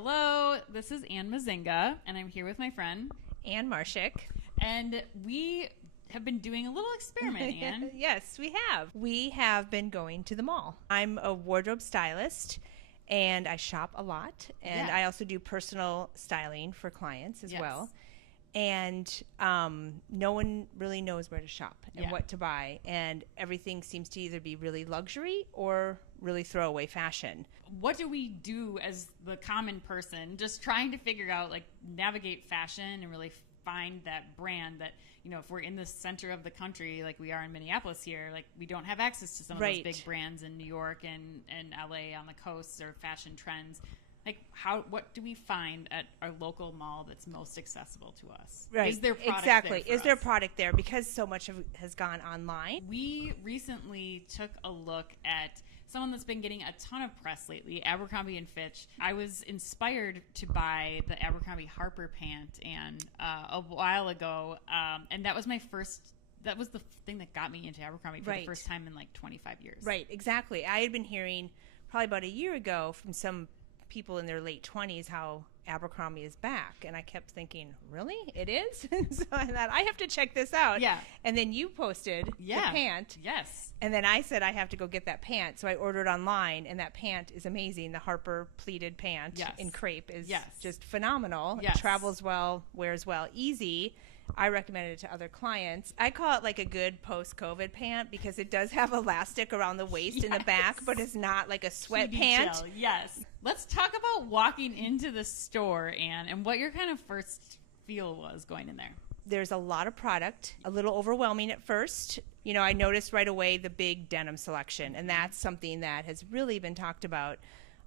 Hello, this is Ann Mazinga, and I'm here with my friend And Marshik. And we have been doing a little experiment, Ann. Yes, we have. We have been going to the mall. I'm a wardrobe stylist, and I shop a lot, and I also do personal styling for clients as well. And no one really knows where to shop and what to buy, and everything seems to either be really luxury or really throwaway fashion. What do we do as the common person, just trying to figure out, like, navigate fashion and really find that brand that, you know, if we're in the center of the country like we are in Minneapolis here, like, we don't have access to some of those big brands in New York and LA on the coasts or fashion trends. Like, what do we find at our local mall that's most accessible to us? Right. Is there product exactly. there Is there product there? Because so much of it has gone online. We recently took a look at someone that's been getting a ton of press lately, Abercrombie & Fitch. I was inspired to buy the Abercrombie Harper pant a while ago, and that was my first... That was the thing that got me into Abercrombie for the first time in like 25 years. Right, exactly. I had been hearing probably about a year ago from some people in their late 20s how Abercrombie is back, and I kept thinking, really, it is? So I thought, I have to check this out. And then you posted the pant, and then I said I have to go get that pant, so I ordered online, and that pant is amazing. The Harper pleated pant in crepe is just phenomenal. It travels well, wears well, easy. I recommended it to other clients. I call it like a good post-COVID pant because it does have elastic around the waist and the back, but it's not like a sweat pant. Let's talk about walking into the store, Anne, and what your kind of first feel was going in there. There's a lot of product, a little overwhelming at first. You know, I noticed right away the big denim selection, and that's something that has really been talked about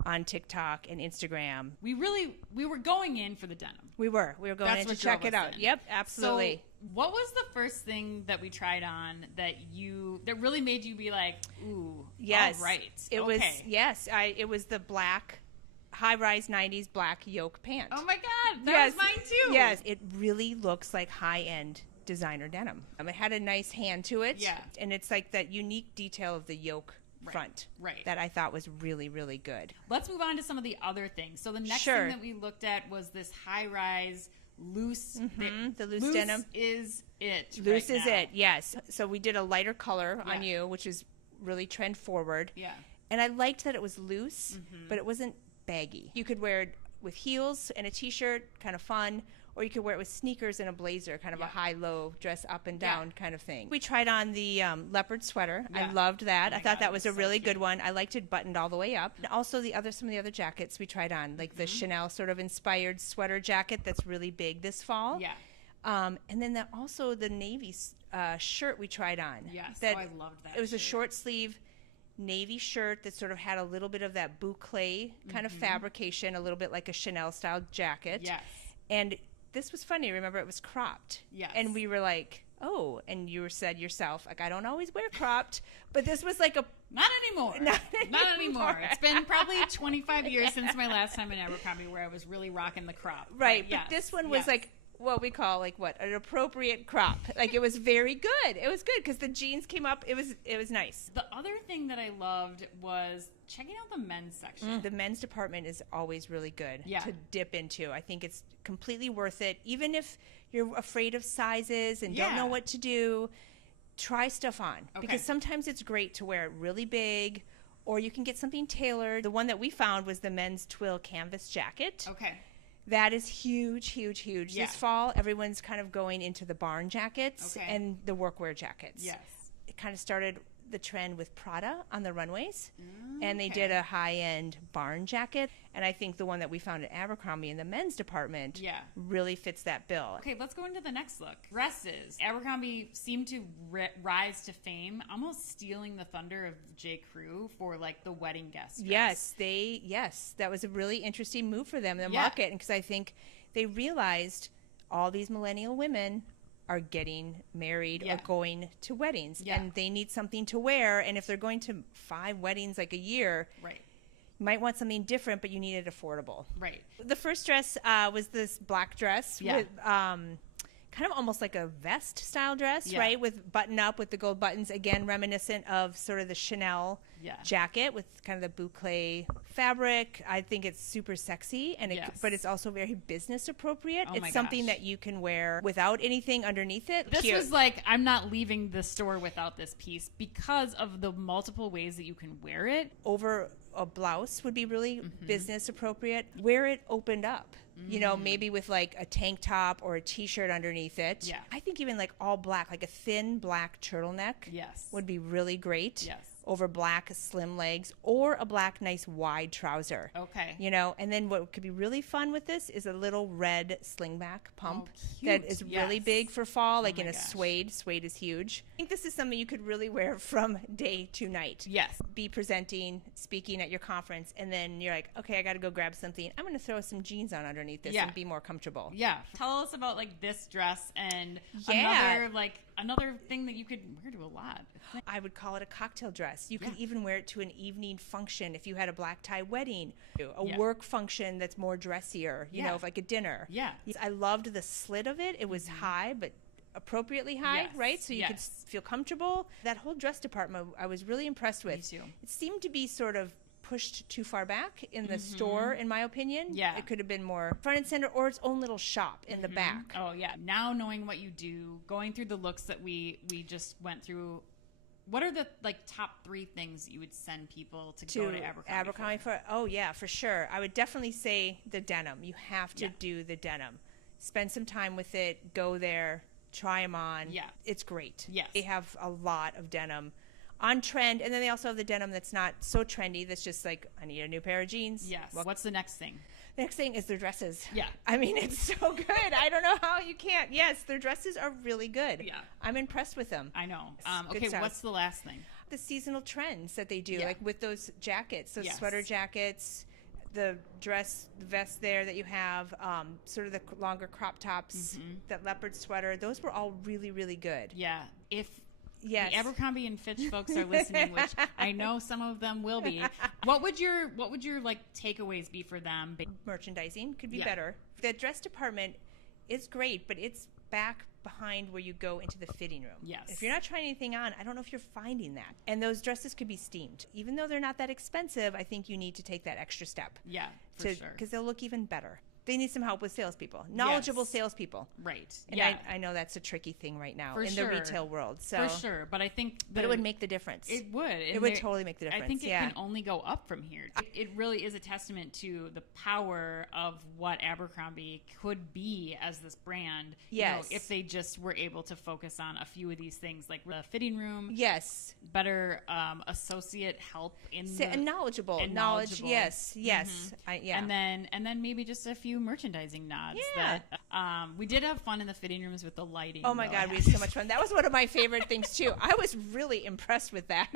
on TikTok and Instagram. We were going in for the denim. We were going in to check it out. Yep, absolutely. So what was the first thing that we tried on that really made you be like, ooh, all right. It was the black high-rise 90s black yoke pant. Oh my God, that was mine too. Yes, it really looks like high-end designer denim. It had a nice hand to it. And it's like that unique detail of the yoke front that I thought was really, really good. Let's move on to some of the other things. So the next thing that we looked at was this high-rise loose. The loose denim is it. Loose is it, yes. So we did a lighter color on you, which is really trend forward. And I liked that it was loose, but it wasn't baggy. You could wear it with heels and a t-shirt, kind of fun, or you could wear it with sneakers and a blazer, kind of a high-low dress up and down kind of thing. We tried on the leopard sweater. I loved that. I thought that was a really good one. I liked it buttoned all the way up. And also some of the other jackets we tried on, like the Chanel sort of inspired sweater jacket that's really big this fall. And then also the navy shirt we tried on. I loved that. It was a short sleeve navy shirt that sort of had a little bit of that boucle kind of fabrication, a little bit like a Chanel style jacket. And this was funny. Remember, it was cropped. And we were like, oh, and you said yourself, like, I don't always wear cropped, but this was like Not anymore. Not anymore. It's been probably 25 years since my last time in Abercrombie where I was really rocking the crop. Right, but this one was like what we call an appropriate crop. Like, it was very good. It was good because the jeans came up. It was nice. The other thing that I loved was checking out the men's section. The men's department is always really good to dip into. I think it's completely worth it. Even if you're afraid of sizes and don't know what to do, try stuff on. Because sometimes it's great to wear it really big, or you can get something tailored. The one that we found was the men's twill canvas jacket. That is huge, huge, huge. This fall, everyone's kind of going into the barn jackets and the workwear jackets. It kind of started the trend with Prada on the runways, and they did a high-end barn jacket, and I think the one that we found at Abercrombie in the men's department really fits that bill. Okay, let's go into the next look. Dresses. Abercrombie seemed to rise to fame, almost stealing the thunder of J. Crew for like the wedding guest dress. That was a really interesting move for them in the market, because I think they realized all these millennial women are getting married or going to weddings, and they need something to wear, and if they're going to 5 weddings like a year, you might want something different, but you need it affordable. The first dress was this black dress with kind of almost like a vest style dress, right? With button up with the gold buttons, again, reminiscent of sort of the Chanel jacket with kind of the boucle fabric. I think it's super sexy, and but it's also very business appropriate. It's something that you can wear without anything underneath it. This was like, I'm not leaving the store without this piece because of the multiple ways that you can wear it. Over a blouse would be really business appropriate. Wear it opened up. You know, maybe with like a tank top or a t-shirt underneath it. Yeah. I think even like all black, like a thin black turtleneck would be really great. Yes. Over black slim legs, or a black nice wide trouser. Okay. You know, and then what could be really fun with this is a little red slingback pump that is really big for fall, like in a suede. Suede is huge. I think this is something you could really wear from day to night. Yes. Be presenting, speaking at your conference, and then you're like, okay, I got to go grab something. I'm going to throw some jeans on underneath this and be more comfortable. Yeah. Tell us about like this dress and another thing that you could wear to a lot. I would call it a cocktail dress. You can even wear it to an evening function if you had a black tie wedding, a work function that's more dressier, you know, like a dinner. Yeah. I loved the slit of it. It was high, but appropriately high, right? So you could feel comfortable. That whole dress department I was really impressed with. Me too. It seemed to be sort of pushed too far back in the store, in my opinion. Yeah. It could have been more front and center, or its own little shop in the back. Oh, yeah. Now knowing what you do, going through the looks that we just went through, what are the like top 3 things you would send people to go to Abercrombie for? Oh, yeah, for sure. I would definitely say the denim. You have to do the denim. Spend some time with it. Go there. Try them on. Yeah. It's great. Yes. They have a lot of denim on trend, and then they also have the denim that's not so trendy, that's just like, I need a new pair of jeans. Yes. Well, what's the next thing? The next thing is their dresses. Yeah. I mean, it's so good. I don't know how you can't. Yes, their dresses are really good. Yeah. I'm impressed with them. I know. Okay, what's the last thing? The seasonal trends that they do, like with those jackets, those sweater jackets, the vest there that you have, sort of the longer crop tops, that leopard sweater, those were all really, really good. Yeah. If the Abercrombie and Fitch folks are listening, which I know some of them will be, what would your like takeaways be for them? Merchandising could be better. The dress department is great, but it's back behind where you go into the fitting room. Yes. If you're not trying anything on, I don't know if you're finding that. And those dresses could be steamed. Even though they're not that expensive, I think you need to take that extra step. Yeah, for sure. Because they'll look even better. They need some help with salespeople, knowledgeable salespeople. Right. And I know that's a tricky thing right now in the retail world. So. For sure. But I think but it would make the difference. It would. It would totally make the difference. I think it can only go up from here. It really is a testament to the power of what Abercrombie could be as this brand. Yes. You know, if they just were able to focus on a few of these things, like the fitting room. Yes. Better associate help in knowledgeable. Knowledge. Yes. Yes. And then maybe just a few merchandising nods. Yeah. That we did have fun in the fitting rooms with the lighting. Oh my God, we had so much fun. That was one of my favorite things too. I was really impressed with that.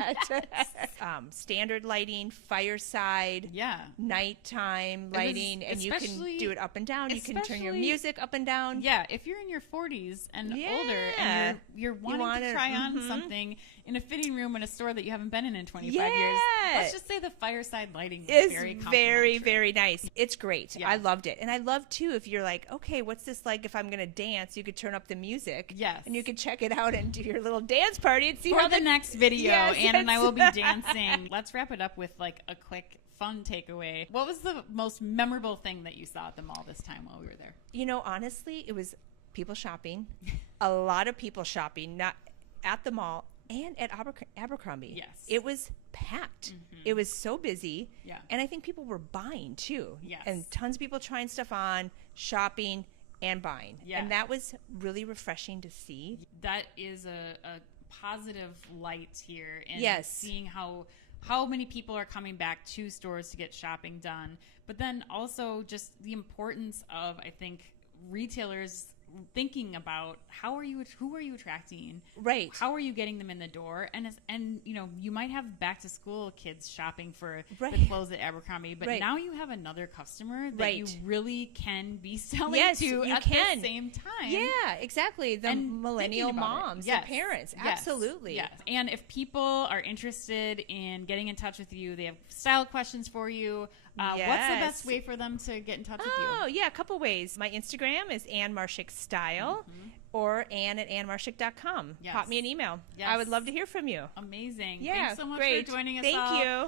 Standard lighting, fireside, nighttime lighting, and you can do it up and down. You can turn your music up and down. Yeah, if you're in your 40s and older and you're wanting to try on something in a fitting room in a store that you haven't been in 25 years, let's just say the fireside lighting is very, very nice. It's great. Yeah. I loved it. And I love too, if you're like, okay, what's this like if I'm going to dance? You could turn up the music. Yes. And you could check it out and do your little dance party and see how the next video. Anna and I will be dancing. Let's wrap it up with like a quick fun takeaway. What was the most memorable thing that you saw at the mall this time while we were there? You know, honestly, it was people shopping. A lot of people shopping, not at the mall and at Abercrombie. Yes. It was packed. It was so busy. Yeah. And I think people were buying too. Yes. And tons of people trying stuff on, shopping and buying. Yeah. And that was really refreshing to see. That is a positive light here in seeing how many people are coming back to stores to get shopping done. But then also just the importance of, I think, retailers thinking about who are you attracting, right? How are you getting them in the door? And you know, you might have back to school kids shopping for the clothes at Abercrombie, but now you have another customer that you really can be selling to at the same time. Yeah, exactly. The millennial moms, the parents, absolutely. Yes. And if people are interested in getting in touch with you, they have style questions for you, What's the best way for them to get in touch with you? Oh, yeah, a couple ways. My Instagram is Ann Marshik Style, or Ann@AnnMarshik.com. Yes. Pop me an email. Yes. I would love to hear from you. Amazing. Yeah, Thanks so much great. for joining us. Thank you.